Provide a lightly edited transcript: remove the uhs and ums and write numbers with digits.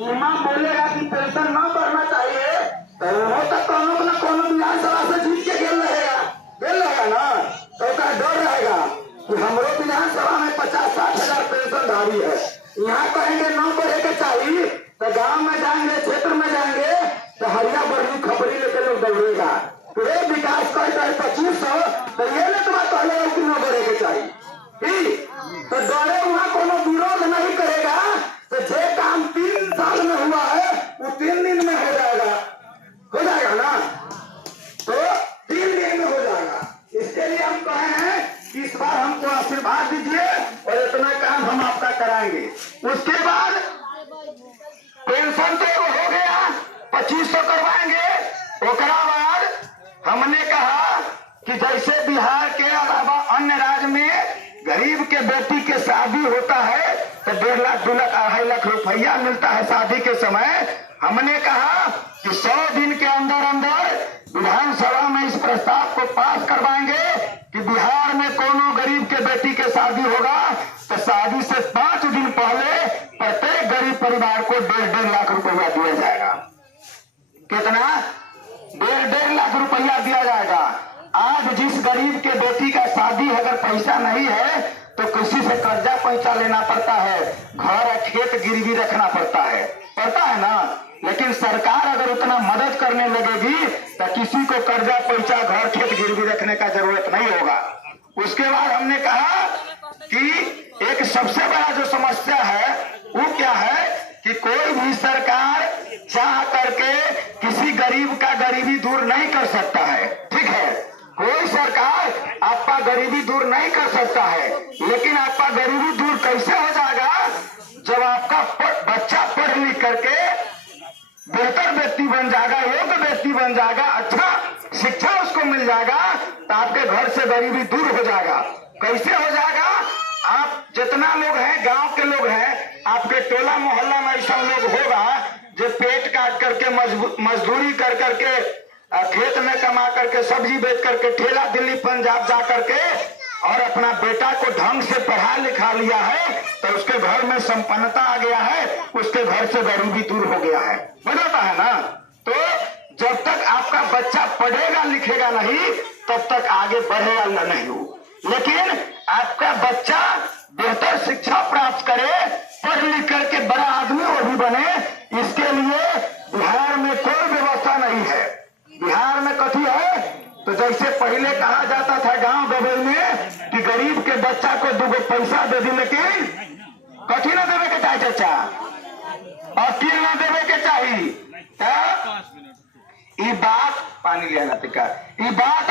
इमाम बोलेगा कि पेंशन न बढ़ना चाहिए तो वो तो कोनो न कोनो विधानसभा से जीत के गेल रहेगा ना। तो उसका डर रहेगा कि हमरो विधानसभा में 50-60 हजार पेंशन धारी है। यहाँ कहेंगे न बढ़े के चाहिए तो गांव में जाएंगे, क्षेत्र में जाएंगे तो हरिया बर्री खबरी लेके लोग दौड़ेगा। तो ये विकास करता है 2500 तो ये नहीं तुम्हारा पहले कि न बढ़े के चाहिए। तो डरे वहां कोनो विरोध नहीं करेगा तो जे काम 3 साल में हुआ है वो 3 दिन में हो जाएगा ना। तो 3 दिन में हो जाएगा। इसके लिए हम कहे हैं कि इस बार हमको आशीर्वाद दीजिए और इतना काम हम आपका कराएंगे। उसके बाद पेंशन तो हो गया, 2500 करवाएंगे। उसके बाद हमने कहा कि जैसे बिहार के अलावा अन्य राज्य में गरीब के बेटी के शादी होता है तो 1.5 लाख 2 लाख 2.5 लाख रुपया मिलता है शादी के समय। हमने कहा कि 100 दिन के अंदर अंदर विधानसभा में इस प्रस्ताव को पास करवाएंगे कि बिहार में कोनो गरीब के बेटी के शादी होगा तो शादी से 5 दिन पहले प्रत्येक गरीब परिवार को 1.5 लाख रुपया दिया जाएगा। कितना? 1.5 लाख रुपया दिया जाएगा। आज जिस गरीब के बेटी का शादी अगर पैसा नहीं है तो किसी से कर्जा पैसा लेना पड़ता है, घर और खेत गिरवी रखना पड़ता है ना। लेकिन सरकार अगर उतना मदद करने लगेगी तो किसी को कर्जा पैसा घर खेत गिरवी रखने का जरूरत नहीं होगा। उसके बाद हमने कहा कि एक सबसे बड़ा जो समस्या है वो क्या है कि कोई भी सरकार चाह करके किसी गरीब का गरीबी दूर नहीं कर सकता है। ठीक है, कोई सरकार आपका गरीबी दूर नहीं कर सकता है, लेकिन आपका गरीबी दूर कैसे हो जाएगा जब आपका बच्चा पढ़ लिख करके बेहतर व्यक्ति बन जाएगा, योग्य व्यक्ति बन जाएगा, अच्छा शिक्षा उसको मिल जाएगा तो आपके घर से गरीबी दूर हो जाएगा। कैसे हो जाएगा? आप जितना लोग हैं, गांव के लोग हैं, आपके टोला मोहल्ला में ऐसा लोग होगा जो पेट काट करके मजदूरी कर करके खेत में कमा करके सब्जी बेच करके ठेला दिल्ली पंजाब जा करके और अपना बेटा को ढंग से पढ़ा लिखा लिया है तो उसके घर में संपन्नता आ गया है, उसके घर से गरीबी दूर हो गया है। बताता है ना। तो जब तक आपका बच्चा पढ़ेगा लिखेगा नहीं तब तक आगे बढ़ेगा नहीं हो। लेकिन आपका बच्चा बेहतर शिक्षा प्राप्त करे, पढ़ लिख करके बड़ा आदमी वो भी बने, इसके लिए बिहार में कोई व्यवस्था नहीं है। बिहार में कथी है तो जैसे पहले कहा जाता था गांव गबल में कि गरीब के बच्चा को 2 पैसा दे दी, लेकिन कथी ना देवे के चाहिए चाचा, अकील ना देवे के चाहिए। ये बात पानी लिया ना, ये बात